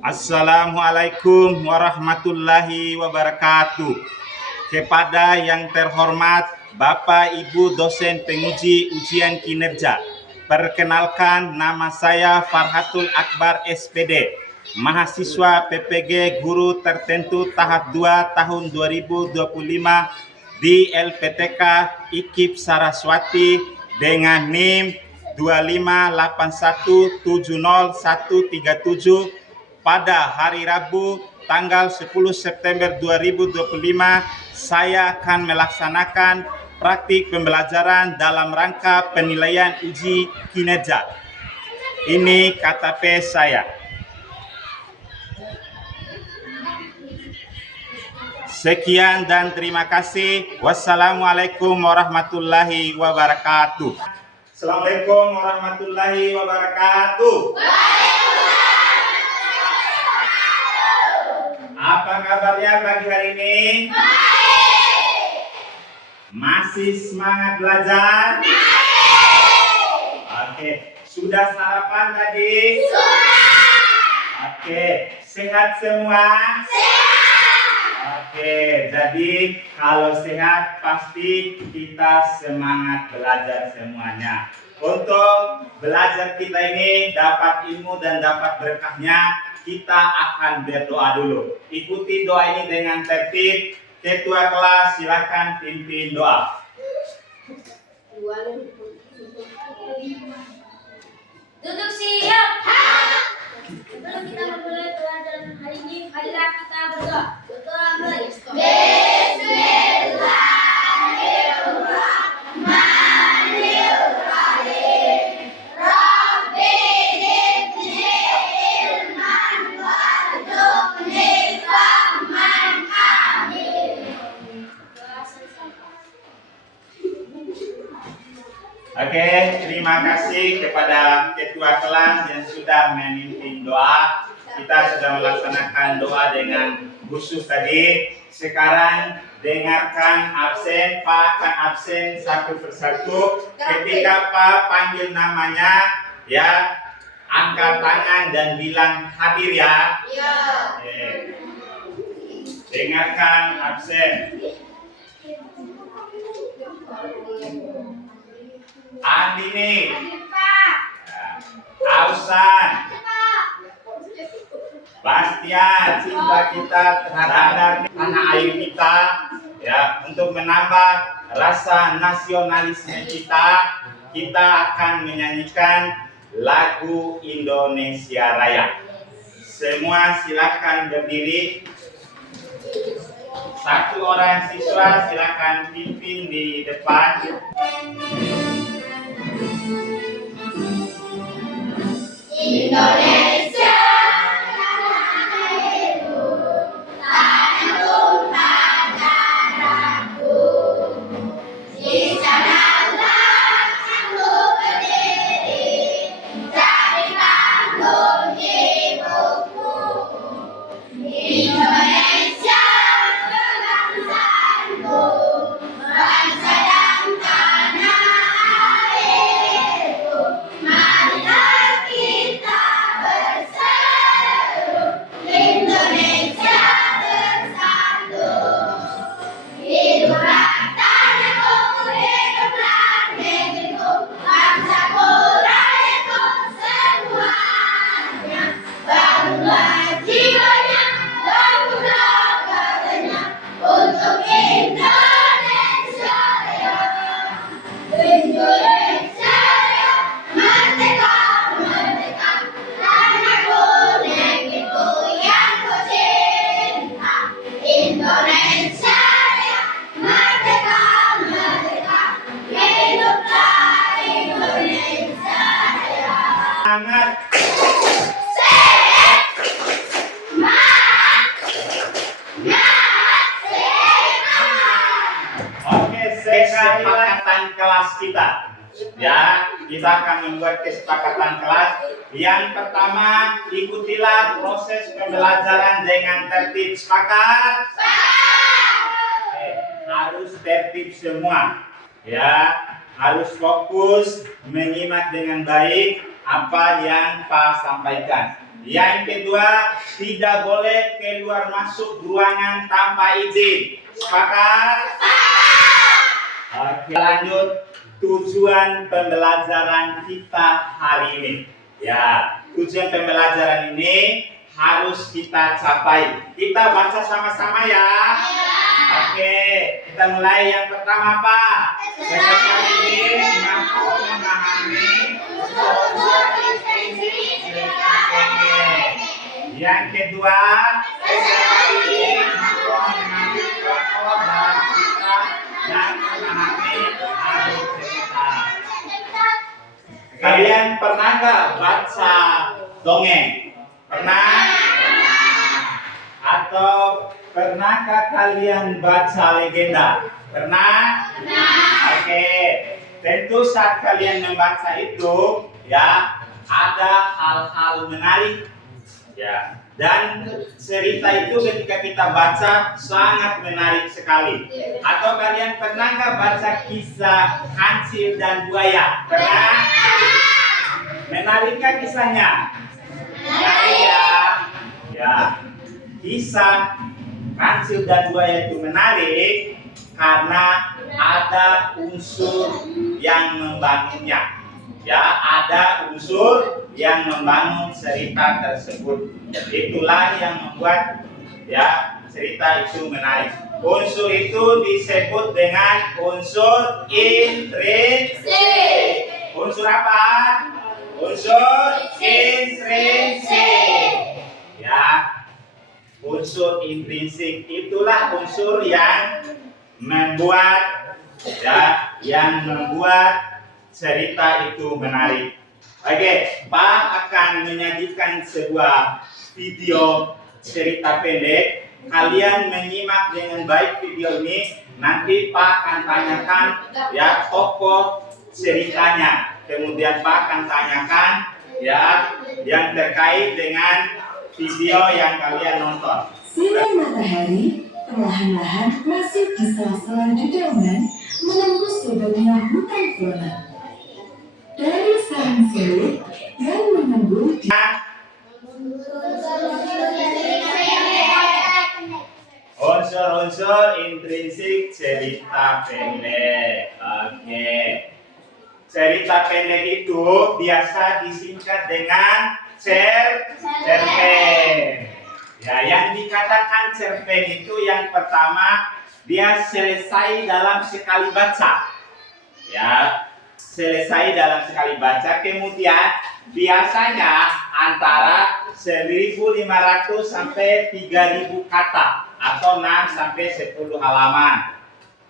Assalamualaikum warahmatullahi wabarakatuh. Kepada yang terhormat Bapak Ibu dosen penguji ujian kinerja, perkenalkan nama saya Farhatul Akbar SPD, mahasiswa PPG Guru Tertentu tahap 2 tahun 2025 di LPTK IKIP Saraswati dengan NIM 258170137 pada hari Rabu tanggal 10 September 2025 saya akan melaksanakan praktik pembelajaran dalam rangka penilaian uji kinerja. Ini KTP saya. Sekian dan terima kasih. Wassalamualaikum warahmatullahi wabarakatuh. Assalamualaikum warahmatullahi wabarakatuh. Apa kabarnya pagi hari ini? Baik. Masih semangat belajar? Baik. Oke, sudah sarapan tadi? Sudah. Oke, sehat semua? Sehat. Oke, jadi kalau sehat pasti kita semangat belajar semuanya. Untuk belajar kita ini dapat ilmu dan dapat berkahnya, kita akan berdoa dulu. Ikuti doa ini dengan tertib. Ketua kelas silakan pimpin doa. Duduk siap. Sebelum kita memulai pelajaran hari ini, marilah kita berdoa. Berdoa mulai. Bismillahirrahmanirrahim. Rabbi zidni ilman warzuqni fahman amin. Oke, terima kasih kepada ketua kelas yang sudah memimpin doa. Kita sudah melaksanakan doa dengan khusus tadi. Sekarang dengarkan absen, Pak akan absen satu persatu. Ketika Pak panggil namanya, ya angkat tangan dan bilang hadir ya. Ya. Oke. Dengarkan absen. Andini, Hadir, Pak. Ausan, Hadir, Pak. Bastian, cinta kita terhadap tanah air kita, ya, untuk menambah rasa nasionalisme kita, kita akan menyanyikan lagu Indonesia Raya. Semua silakan berdiri. Satu orang siswa silakan pimpin di depan. Indonesia tanah airku, tanah tumpah darahku. Di sanalah aku berdiri, cari panggung ibuku. Indonesia kebangsaanku, bangsa dan tanah airku. Marilah kita berseru, Indonesia bersatu. Hiduplah tanahku, hiduplah negeriku, bangsaku, rakyatku semuanya. Bangunlah jiwanya, bangunlah katanya, untuk Indonesia Raya. Indonesia Raya, merdeka, merdeka, tanahku, negeriku yang ku cinta. Indonesia Raya, merdeka, merdeka, hiduplah Indonesia Raya. Sangat oke, kesepakatan kelas kita. Ya, kita akan membuat kesepakatan kelas. Yang pertama, ikutilah proses pembelajaran dengan tertib. Sepakat? Oke, harus tertib semua. Ya, harus fokus menyimak dengan baik apa yang Pak sampaikan. Yang kedua, tidak boleh keluar masuk ruangan tanpa izin. Sepakat? Oke, lanjut. Tujuan pembelajaran kita hari ini. Ya, tujuan pembelajaran ini harus kita capai. Kita baca sama-sama ya. Oke, kita mulai. Yang pertama apa? Peserta didik mampu memahami unsur cerita pendek. Yang kedua, peserta didik mampu mengambil tokoh dalam cerita dan memahami alur cerita. Kalian pernah nggak baca dongeng? Pernah? Atau pernahkah kalian baca legenda? Pernah? Oke. Tentu saat kalian membaca itu, ya, ada hal-hal menarik, ya. Dan cerita itu ketika kita baca sangat menarik sekali. Atau kalian pernah nggak baca kisah kancil dan buaya? Pernah? Menarikkah kisahnya? Ya. Ya. Kisah kancil dan buaya itu menarik karena ada unsur yang membangunnya. Ya, ada unsur yang membangun cerita tersebut. Itulah yang membuat, ya, cerita itu menarik. Unsur itu disebut dengan unsur intrinsik. Unsur apa? Unsur intrinsik. Ya. Unsur intrinsik itulah unsur yang membuat, ya, yang membuat cerita itu menarik. Oke, Pak akan menyajikan sebuah video cerita pendek. Kalian menyimak dengan baik video ini. Nanti Pak akan tanyakan, ya, tokoh ceritanya. Kemudian Pak akan tanyakan, ya, yang terkait dengan video yang kalian nonton. Sinar matahari perlahan-lahan masuk ke sela-sela dedaunan menembus lebarnya hutan flora. Dari sarang selut yang menembus unsur-unsur intrinsik cerita pendek. Oke. Cerita pendek itu biasa disingkat dengan cerpen. Ya, yang dikatakan cerpen itu yang pertama, dia selesai dalam sekali baca. Ya, selesai dalam sekali baca. Kemudian biasanya antara 1.500 sampai 3.000 kata atau 6 sampai 10 halaman.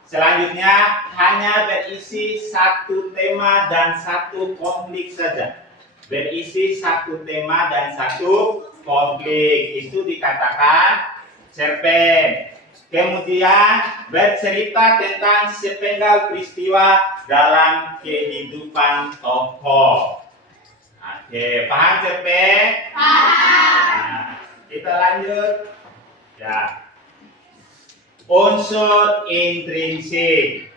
Selanjutnya hanya berisi satu tema dan satu konflik saja. Berisi satu tema dan satu konflik, itu dikatakan cerpen. Kemudian bercerita tentang sepenggal peristiwa dalam kehidupan tokoh. Oke, paham cerpen? Paham. Nah, kita lanjut. Ya. Unsur intrinsik.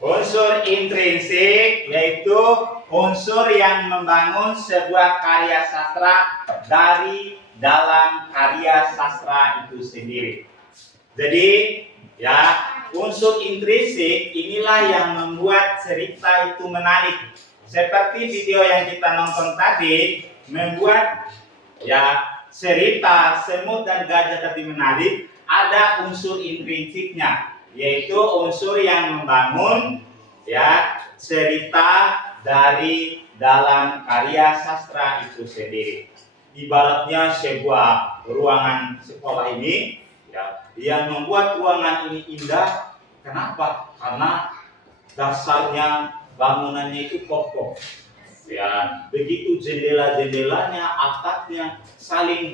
Unsur intrinsik yaitu unsur yang membangun sebuah karya sastra dari dalam karya sastra itu sendiri. Jadi, ya, unsur intrinsik inilah yang membuat cerita itu menarik. Seperti video yang kita nonton tadi, membuat, ya, cerita semut dan gajah tadi menarik, ada unsur intrinsiknya, yaitu unsur yang membangun, ya, cerita dari dalam karya sastra itu sendiri. Ibaratnya sebuah ruangan sekolah ini, ya, yang membuat ruangan ini indah. Kenapa? Karena dasarnya bangunannya itu kokoh. Ya, begitu jendela-jendelanya, atapnya saling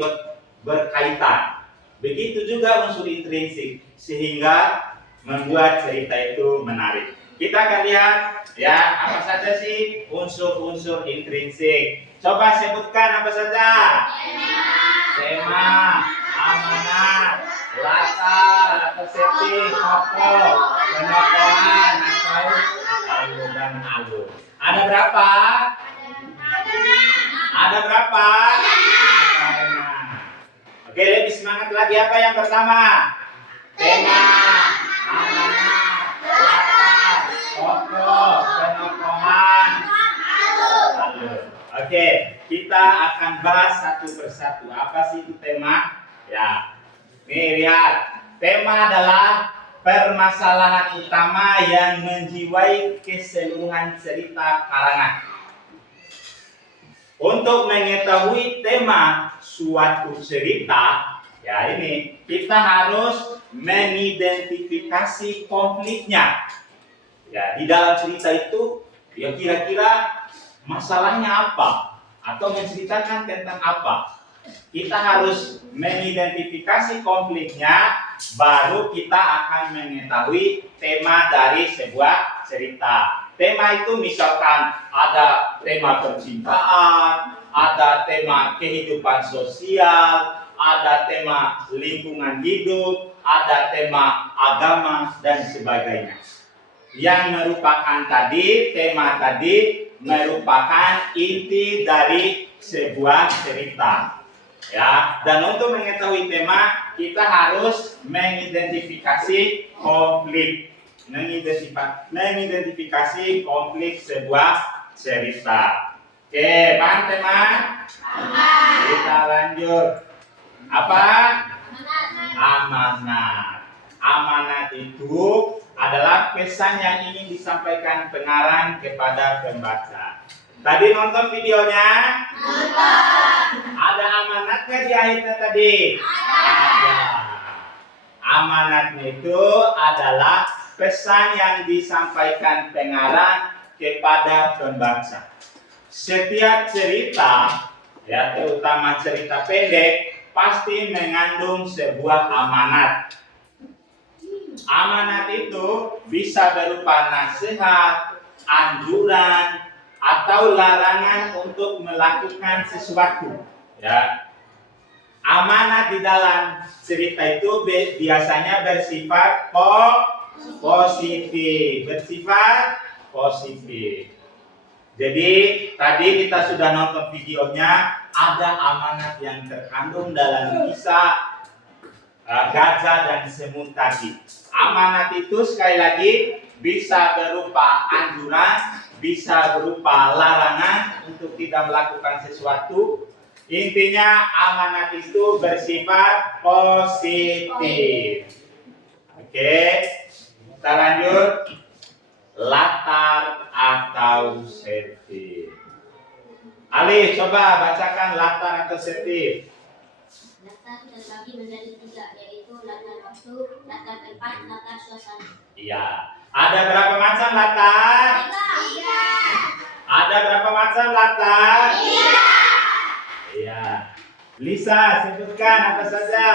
berkaitan. Begitu juga unsur intrinsik sehingga membuat cerita itu menarik. Kita akan lihat, ya, apa saja sih unsur-unsur intrinsik. Coba sebutkan apa saja. Tema, amanat, latar atau setting, tokoh, penokohan atau alur dan alur. Ada berapa? Ada berapa? Oke, lebih semangat lagi. Apa yang pertama? Tema, amanat, latar, tokoh, penokohan, alur. Oke, kita akan bahas satu persatu. Apa sih itu tema? Ya, nih lihat. Tema adalah permasalahan utama yang menjiwai keseluruhan cerita karangan. Untuk mengetahui tema suatu cerita, ya ini kita harus mengidentifikasi konfliknya. Ya, di dalam cerita itu, ya kira-kira masalahnya apa atau menceritakan tentang apa. Kita harus mengidentifikasi konfliknya, baru kita akan mengetahui tema dari sebuah cerita. Tema itu misalkan ada tema percintaan, ada tema kehidupan sosial, ada tema lingkungan hidup, ada tema agama, dan sebagainya. Yang merupakan tema tadi merupakan inti dari sebuah cerita. Ya, dan untuk mengetahui tema, kita harus mengidentifikasi konflik. Mengidentifikasi konflik sebuah cerita. Oke, paham teman? Kita lanjut. Apa? Amanat. Amanat itu adalah pesan yang ingin disampaikan pengarang kepada pembaca. Tadi nonton videonya? Ada amanatnya di akhirnya tadi? Ada. Amanatnya itu adalah pesan yang disampaikan pengarang kepada pembaca. Setiap cerita, ya terutama cerita pendek, pasti mengandung sebuah amanat. Amanat itu bisa berupa nasihat, anjuran, atau larangan untuk melakukan sesuatu. Ya. Amanat di dalam cerita itu biasanya bersifat positif. Bersifat positif. Jadi tadi kita sudah nonton videonya, ada amanat yang terkandung dalam kisah gajah dan semut tadi. Amanat itu sekali lagi bisa berupa anjuran, bisa berupa larangan untuk tidak melakukan sesuatu. Intinya amanat itu bersifat positif. Oke, kita lanjut. Latar atau setting. Ali, coba bacakan latar atau setting. Latar terbagi menjadi 3, yaitu latar waktu, latar tempat, latar suasana. Iya. Ada berapa macam latar? 3. Ada berapa macam latar? 3. Iya. Lisa, sebutkan apa saja?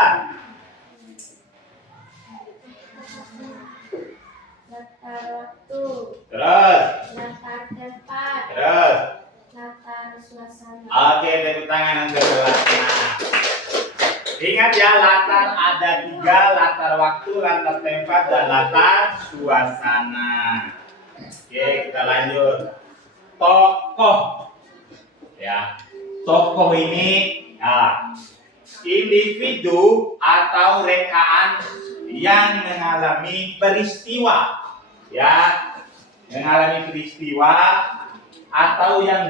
Latar waktu, Terus. latar tempat, Terus. latar suasana. Oke, tepuk tangan untuk kelasnya. Ingat ya, latar ada 3, latar waktu, latar tempat, dan latar suasana. Oke, kita lanjut. Tokoh. Ya, tokoh ini ya, individu atau rekaan yang mengalami peristiwa. Ya, mengalami peristiwa atau yang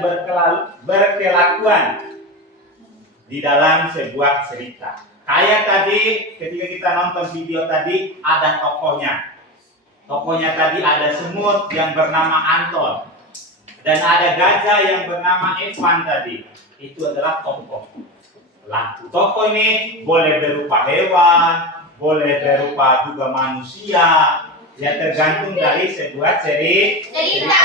berkelakuan di dalam sebuah cerita. Kayak tadi ketika kita nonton video tadi, ada tokohnya. Tokohnya tadi ada semut yang bernama Anton. Dan ada gajah yang bernama Evan tadi. Itu adalah tokoh. Tokoh ini boleh berupa hewan, boleh berupa juga manusia. Ya tergantung dari sebuah cerita.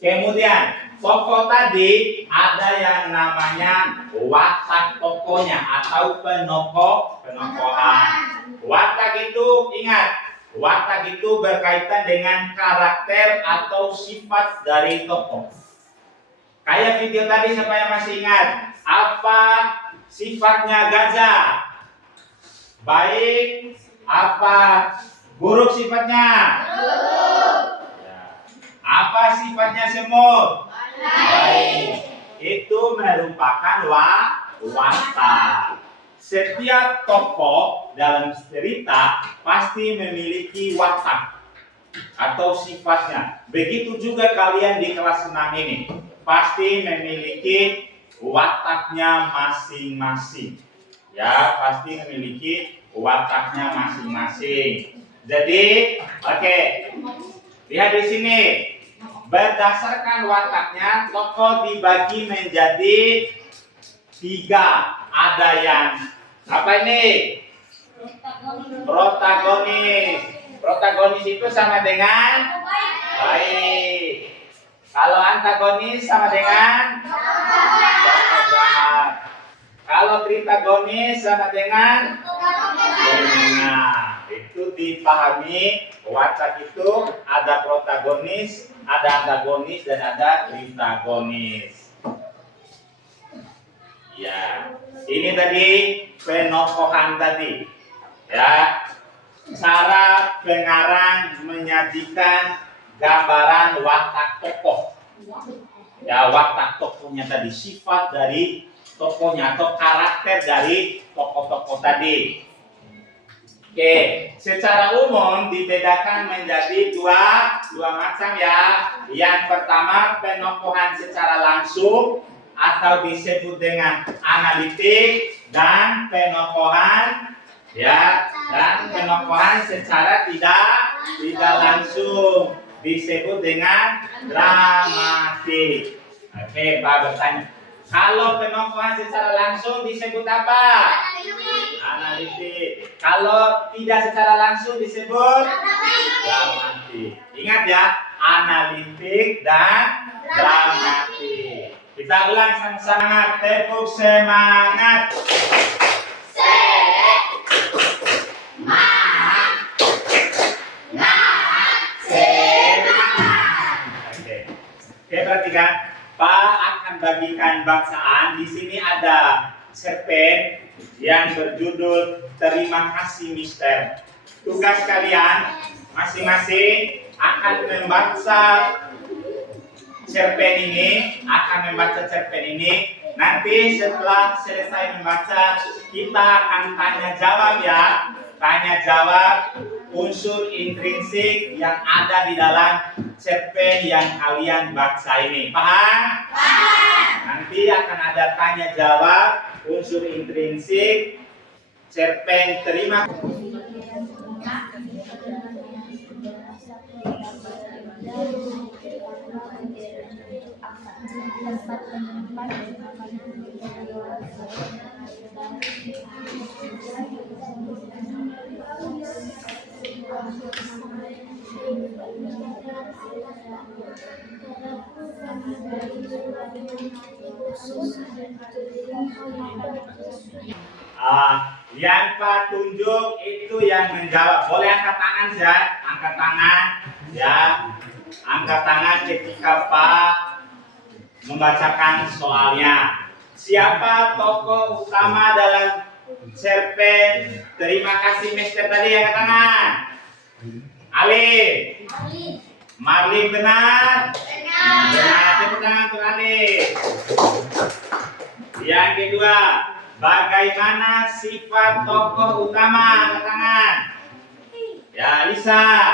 Kemudian tokoh tadi ada yang namanya watak tokohnya atau penokohan. Watak itu ingat, watak itu berkaitan dengan karakter atau sifat dari tokoh. Kayak video tadi, siapa yang masih ingat? Apa sifatnya gajah? Baik, apa buruk sifatnya? Ya. Apa sifatnya semut? Baik. Itu merupakan watak. Setiap tokoh dalam cerita pasti memiliki watak atau sifatnya. Begitu juga kalian di kelas 6 ini pasti memiliki wataknya masing-masing. Ya, pasti memiliki wataknya masing-masing. Jadi, oke. Lihat di sini. Berdasarkan wataknya, tokoh dibagi menjadi 3. Ada yang apa ini? Protagonis. Protagonis itu sama dengan baik. Kalau antagonis sama dengan jahat. Kalau tritagonis sama dengan nah, itu dipahami watak itu ada protagonis, ada antagonis dan ada tritagonis. Ya, ini tadi penokohan tadi. Ya, cara pengarang menyajikan gambaran watak tokoh. Ya, watak tokohnya tadi, sifat dari tokohnya atau karakter dari tokoh-tokoh tadi. Oke, secara umum dibedakan menjadi dua macam ya. Yang pertama penokohan secara langsung atau disebut dengan analitik dan penokohan secara tidak langsung disebut dengan dramatik. Oke, Pak bertanya. Kalau penokohan secara langsung disebut apa? Analitik. Kalau tidak secara langsung disebut dramatik. Ingat ya, analitik dan dramatik. Kita ulang sama-sama, tepuk semangat. Oke, perhatikan. Pak akan bagikan bacaan. Di sini ada cerpen yang berjudul Terima Kasih Mister. Tugas kalian masing-masing akan membaca cerpen ini, Nanti setelah selesai membaca, kita akan tanya jawab ya. Tanya jawab unsur intrinsik yang ada di dalam cerpen yang kalian baca ini. Paham? Paham. Nanti akan ada tanya jawab unsur intrinsik cerpen Terima. Yang Pak tunjuk itu yang menjawab. Boleh angkat tangan ya, angkat tangan ketika Pak membacakan soalnya. Siapa tokoh utama dalam cerpen Terima Kasih Mister tadi? Angkat tangan. Alif. Marlin benar? Benar. Tepuk tangan untuk Alif. Yang kedua, bagaimana sifat tokoh utama? Angkat tangan. Ya, Lisa.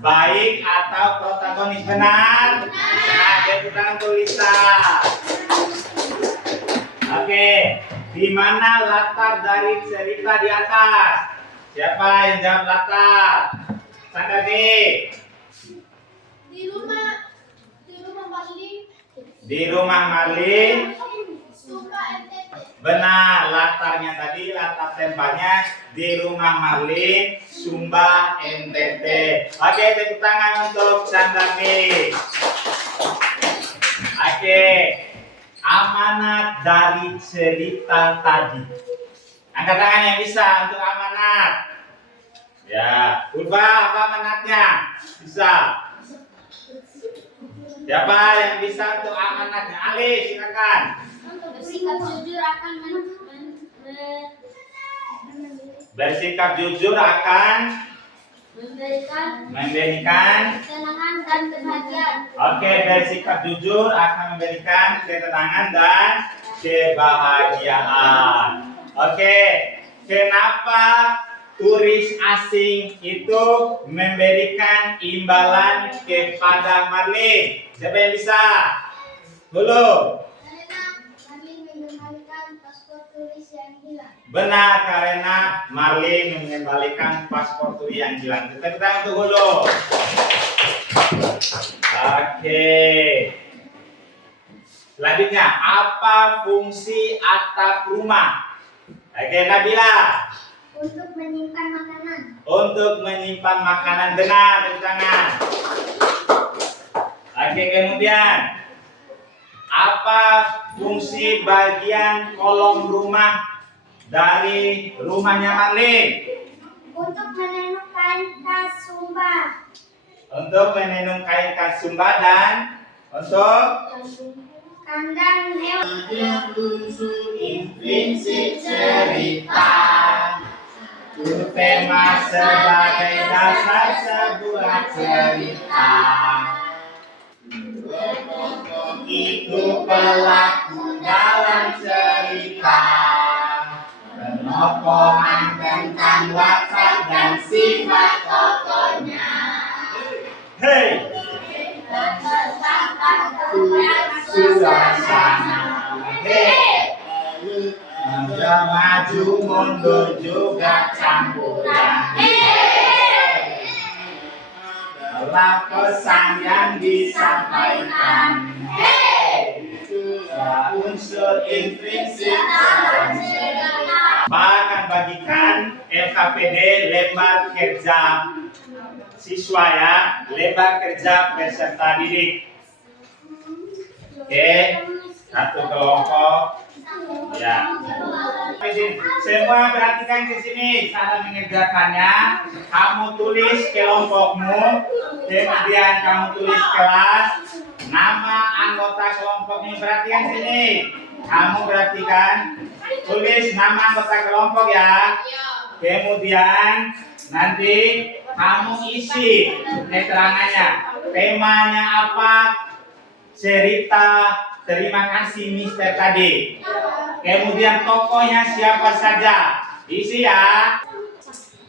Baik atau protagonis? Benar? Nah, tepuk tangan untuk Lisa. Oke, di mana latar dari cerita di atas? Siapa yang jawab latar? Sandari. Di rumah Marlin. Benar, latarnya tadi, latar tempatnya di rumah Marlin, Sumba, NTT. Oke, tepuk tangan untuk Sandani. Oke, amanat dari cerita tadi. Angkat tangan yang bisa untuk amanat. Ya, Purba, apa amanatnya? Bisa. Siapa yang bisa untuk amanatnya? Ali, silakan. Bersikap jujur akan memberikan ketenangan dan kebahagiaan. Oke, bersikap jujur akan memberikan ketenangan dan kebahagiaan. Oke, kenapa turis asing itu memberikan imbalan kepada Marlin? Siapa yang bisa? Dulu. Karena Marlin mengembalikan paspor turis yang hilang. Benar, karena Marlin mengembalikan paspor turis yang hilang. Tepuk tangan untuk Hulu. Oke. Selanjutnya, apa fungsi atap rumah? Oke, Nabila. Untuk menyimpan makanan. Untuk menyimpan makanan, benar, tepuk tangan. Oke, kemudian apa fungsi bagian kolom rumah dari rumahnya Marlin? Untuk menenun kain kasumba. Untuk menenun kain kasumba dan untuk Kandang hewan. prinsip cerita. Tema sebagai dasar sebuah cerita. Itu pelaku dalam cerita. Penokohan tentang watak dan sifat tokohnya. Hei, suasana. Hei, ada maju mundur juga campuran. Adalah pesan yang disampaikan. Unsur intrinsik akan bagikan LKPD lembar kerja siswa ya, lembar kerja peserta didik. Oke, satu kelompok ya. Semua perhatikan ke sini cara mengerjakannya. Kamu tulis kelompokmu, kemudian kamu tulis kelas, nama anggota kelompoknya. Perhatikan sini. Kamu perhatikan, tulis nama anggota kelompok ya. Kemudian nanti kamu isi keterangannya. Temanya apa? Cerita terima kasih Mister tadi. Kemudian tokohnya siapa saja. Isi ya.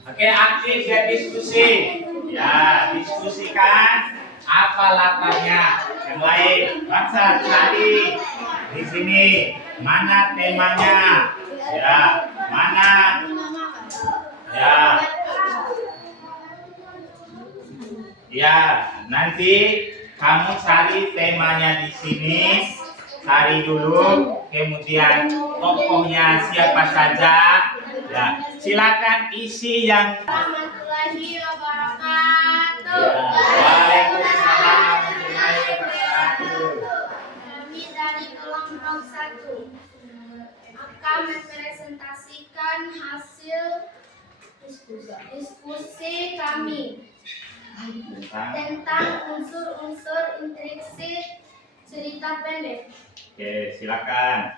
Oke, aktif ya diskusi. Ya, diskusikan apa latarnya. Yang lain, bangsa cari di sini mana temanya. Ya, mana? Ya. Ya, nanti kamu cari temanya di sini. Cari dulu, kemudian tokohnya siapa saja. Ya, silakan isi yang Warahmatullahi wabarakatuh. Waalaikumsalam warahmatullahi wabarakatuh. Kami dari kelompok 1 akan mempresentasikan hasil diskusi kami tentang unsur-unsur intrinsik cerita pendek. Oke, silakan.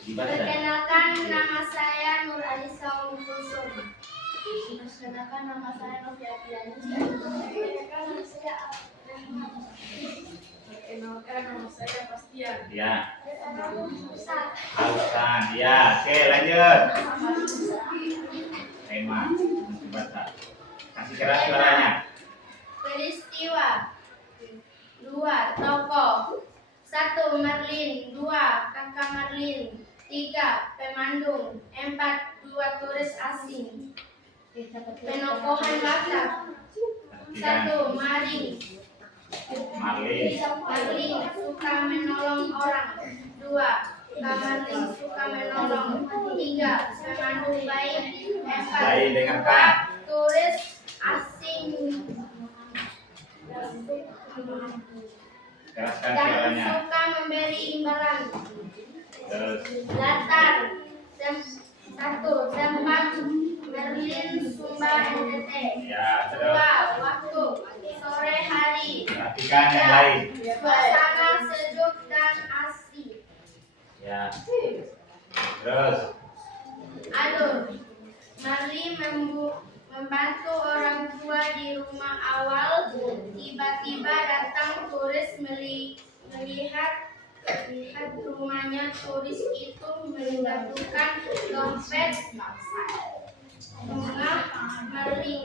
Dibaca. Perkenalkan, nama saya Nur Alisa Umkulsum. Perkenalkan, nama saya Novia Piani. Perkenalkan, nama saya Perkenalkan, nama saya Bastian. Ya, Ustaz. Alsan. Ya, oke lanjut. Tema, baca. Kasih keras suaranya. Peristiwa. 2. Tokoh. 1. Marlin. 2. Kakak Marlin. 3. Pemandu. 4. 2 turis asing. Penokohan latar. 1. Marlin. Marlin. Marlin suka menolong orang. 2. Kak Marlin suka menolong. 3. Pemandu baik. 4. Baik, dengarkan. Turis asing Keraskan dan suaranya. suka memberi imbalan. Terus. Latar. 1. Tempat Merlin Sumba NTT. Ya, 2. terus. Waktu sore hari. Perhatikan yang lain. Suasana sejuk dan asri. Ya. Terus. Alur. Membantu orang tua di rumah awal, tiba-tiba datang turis melihat rumahnya. Turis itu menjatuhkan dompet,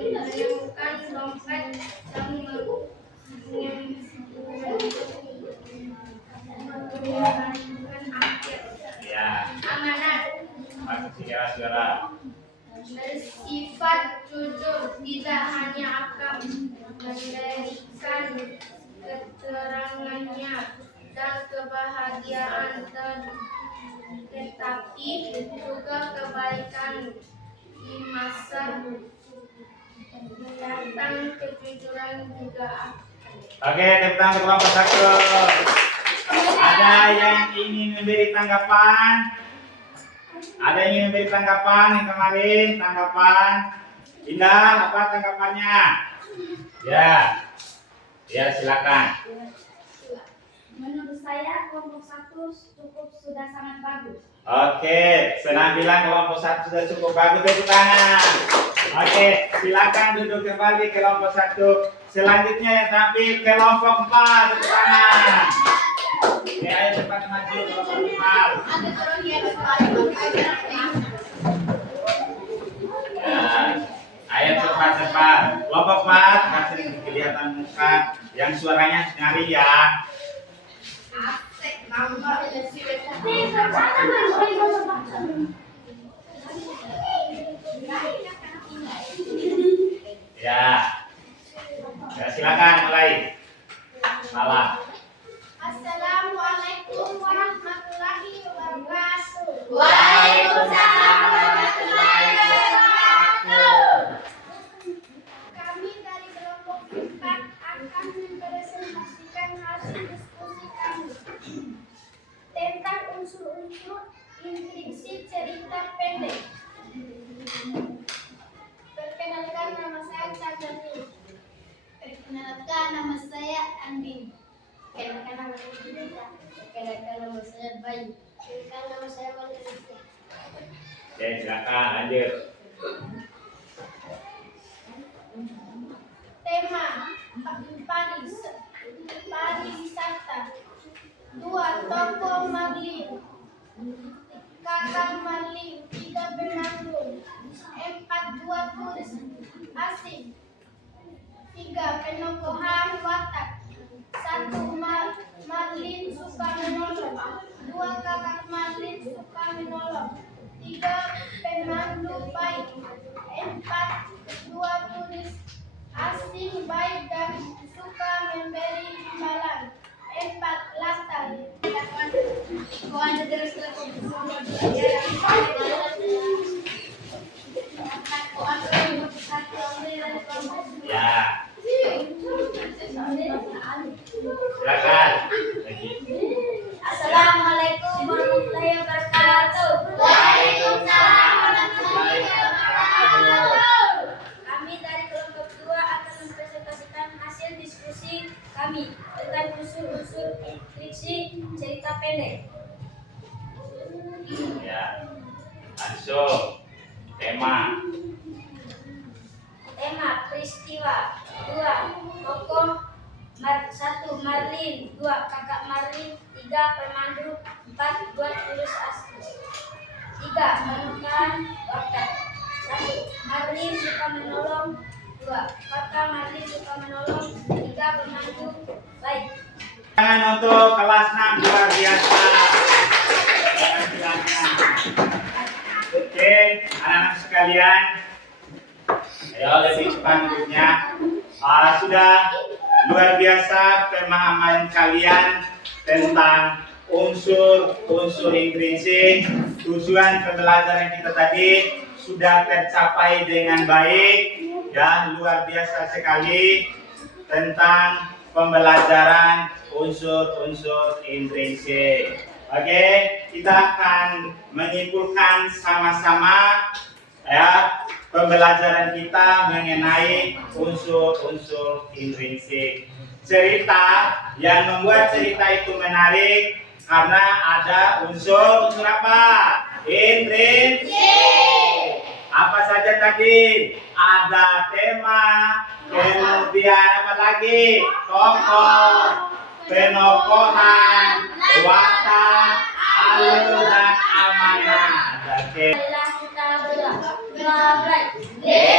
menemukan dompet dan mengemukakan Ya, amanat. makasih saudara. Bersifat jujur, tidak hanya akan memberikan keterangannya dan kebahagiaan, tetapi juga kebaikan di masa mendatang. Kejujuran juga. Oke, tepuk tangan untuk kelompok 1. Ada yang ingin memberi tanggapan? Ada yang ingin memberi tanggapan yang kemarin? Tanggapan? Indah, apa tanggapannya? Ya, ya silakan. Menurut saya kelompok 1 sudah sangat bagus. Oke, senang bilang kelompok 1 sudah cukup bagus, tepuk tangan. Oke, silakan duduk kembali kelompok 1. Selanjutnya yang tampil kelompok 4, tepuk tangan. Oke, ayo cepat maju kelompok 4. Ya, ayo cepat. Kelompok 4, kasih kelihatan muka yang suaranya nyaring ya. Ya. Ya, silakan mulai. Salah. Assalamualaikum warahmatullahi wabarakatuh. Waalaikumsalam warahmatullahi wabarakatuh. Kami dari kelompok 4 akan mempresentasikan hasil diskusi kami tentang unsur-unsur intrinsik cerita pendek. Perkenalkan, nama saya Chandani. Perkenalkan, nama saya Andi. Perkenalkan, nama saya Dita. Perkenalkan, nama saya Bayu. Perkenalkan, nama saya Malaysia. Oke, silakan lanjut. Tema pariwisata. 2 tokoh Marlin, kakak Marlin, 3 penanggung, 4 2 turis asing, 3 penokohan watak. 1 Marlin suka menolong, 2 kakak Marlin suka menolong, 3 pemandu baik, 4 2 turis asing baik dan suka memberi imbalan, 4 latar. Ya, silakan. Lagi. Assalamualaikum warahmatullahi wabarakatuh. Waalaikumsalam warahmatullahi wabarakatuh. Kami dari kelompok 2 akan mempresentasikan hasil diskusi kami tentang unsur-unsur intrinsik cerita pendek. Ya, langsung. Tema. Peristiwa. 2 tokoh. 1 Marlin, 2 kakak Marlin, 3 pemandu, 4 2 turis asing, 3 menemukan watak. 1 Marlin suka menolong, 2 kakak Marlin suka menolong, 3 pemandu baik. Tangan untuk kelas 6 luar biasa. Silakan. Oke, anak-anak sekalian. Ayo lebih cepat duduknya. Sudah luar biasa pemahaman kalian tentang unsur-unsur intrinsik. Tujuan pembelajaran kita tadi sudah tercapai dengan baik. Ya, luar biasa sekali tentang pembelajaran unsur-unsur intrinsik. Oke, kita akan menyimpulkan sama-sama ya pembelajaran kita mengenai unsur-unsur intrinsik. Cerita yang membuat cerita itu menarik karena ada unsur apa? Intrinsik. Apa saja tadi? Ada tema, kemudian apa lagi? Tokoh, penokohan, watak, alur, dan amanah. Oke. Marilah kita berdoa. Doa baik.